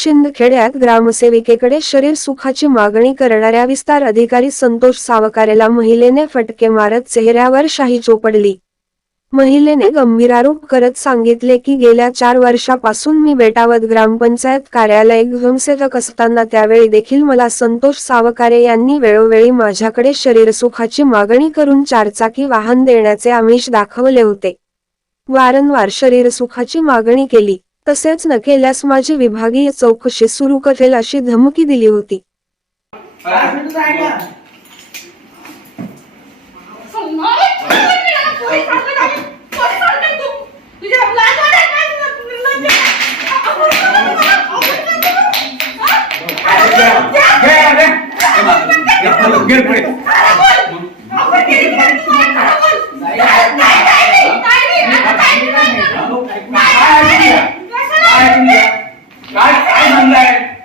शिंदखेड्यात ग्रामसेविकेकडे शरीर सुखाची मागणी करणाऱ्या विस्तार अधिकारी संतोष सावकारेला महिलेने फटके मारत चेहऱ्यावर शाही चोपडली। महिलेने गंभीर आरोप करत सांगितले की गेल्या 4 वर्षापासून मी बेटावद ग्रामपंचायत कार्यालय ग्रामसेवक असताना त्यावेळी देखील मला संतोष सावकारे यांनी वेळोवेळी माझ्याकडे शरीरसुखाची मागणी करून 4चाकी वाहन देण्याचे आमिष दाखवले होते। वारंवार शरीरसुखाची मागणी केली, तसेच न केल्यास माझी विभागीय चौकशी सुरू करेल अशी धमकी दिली होती।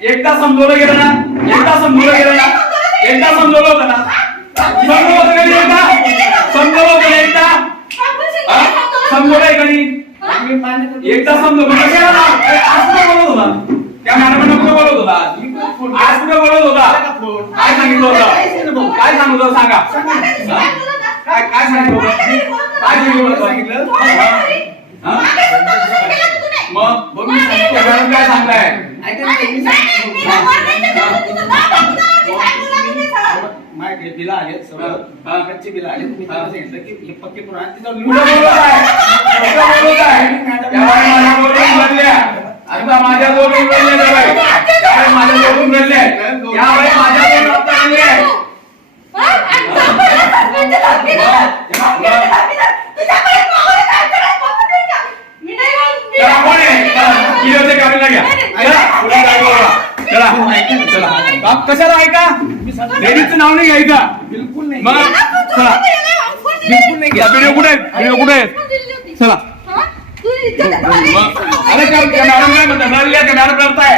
एकदा समजवलं गेलं ना, एकदा समजवलं होतं ना, समजवलं होतं का समजवलंय का नाही? एकदा समजवलं कशाला ना? आज कुठे बोलत होता त्या मॅडमांना? कुठे बोलत होता आज? कुठे बोलत होता? काय सांगितलं होतं? काय सांगत होतं सांगा? काय सांगितलं होतं? काय सांगितलं? मग मॅडम काय सांगताय? बिल आले कच्चे बिल आले, तुम्ही त्यांना सांगितलं की हे पक्के पुराण तिथं माझ्या दोन कशाला ऐका? लेडीजचं नाव नाही घ्यायचं बिलकुल नाही। मग चला, बिलकुल नाही घ्या। व्हिडिओ कुठे आहे? व्हिडिओ कुठे आहे? चला अरे त्या मॅडम काय म्हणतात? मॅडम करताय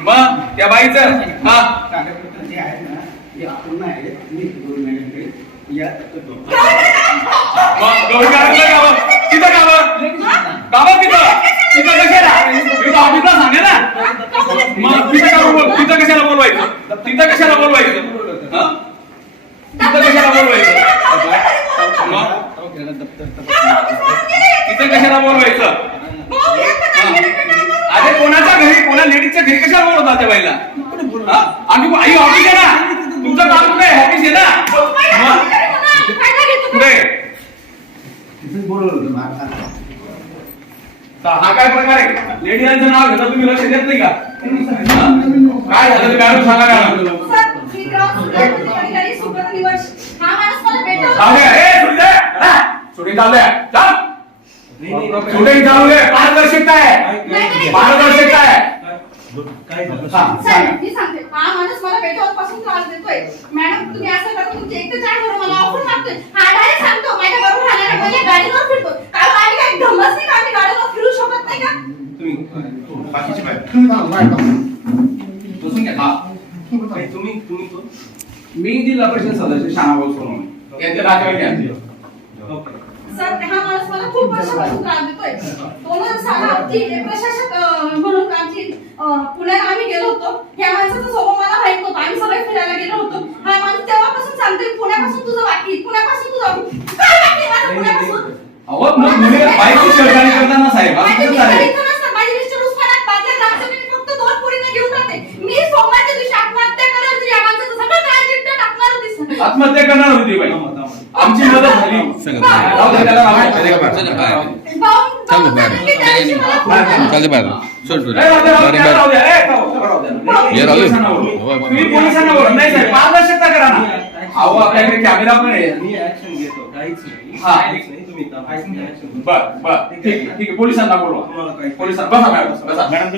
मग त्या बाईचं कागदपत्र जे आहेत ना ते अपूर्ण आहेत, तुम्ही गौरी मॅडमकडे या मग गौरी मॅडमला गावं तिथं गावं तिथं कशाला? तिथं ऑफिसला सांगे ना। मग तिथं कशाला बोलवायचं? तिथं कशाला बोलवायचं? तिथं कशाला बोलवायचं? तिथं कशाला बोलवायचं? अरे कोणाच्या घरी, कोणा लेडीजच्या घरी कशाला बोलवतात त्या बाईला? आम्ही आई ऑफिस आहे ना, तुमचं काम कुठे आहे? ऑफिस आहे ना कुठे? हा काय प्रकार आहे? लेडीजचं नाव घेता तुम्ही लक्ष देत नाही का? काय झालं मॅडम सांगा मॅडम। शूटिंग चालू आहे, शूटिंग चालू आहे। पारदर्शकता आहे, पारदर्शकता आहे। मी सांगते, हा माणूस मला बेटावरपासून त्रास देतोय। मॅडम तुम्ही असं करा, तुमचे 1 ते 4 घरं मला ऑफर मागतोय। हा डायरेक्ट सांगतो माझ्या बरोबर राहणार पहिले गाडीवर फिरतो। कारण आम्ही काही धमच नाही का? आम्ही गाडीवर फिरू शकत नाही का? बाकीचे तुम्ही मी जिल्हा परिषद सदस्य शानाभाऊ सोनवणे यांच्या नातेवाईक। सर हा माणूस मला खूप वर्षापासून त्रास देतोय। 2006 प्रशासक म्हणून आमची पुण्यात आम्ही गेलो होतो। ह्या माणसाचा स्वभाव मला माहित नव्हता। आम्ही सगळे फिरायला गेलो होतो। हा माणूस तेव्हापासून सांगतोय पुण्यापासून तुझं बाकी, पुण्यापासून तुझं काय बाकी माझं पुण्यापासून? अहो मग तुम्ही बाईकची शेजारी करताना साहेब असं चालेल? माझी मिस्टर उस्मानात बाजार ग्रामसभेत फक्त 2 पोरींना घेऊन राहते। मी सोमवारच्या दिवशी आत्महत्या करणार होती। या माणसाचं सगळं काय चिट्टा टाकणार होती। आत्महत्या करणार होती बाई, आमची मदत झाली। पोलिसांना बोला नाही साहेब, पारदर्शकता करा ना। अहो आपल्याकडे कॅमेरा पण आहे। मी ऍक्शन घेतो, काहीच नाही तुम्ही बर ठीक आहे, पोलिसांना बोलवा। पोलिसांना बसा मॅडम, बसा मॅडम।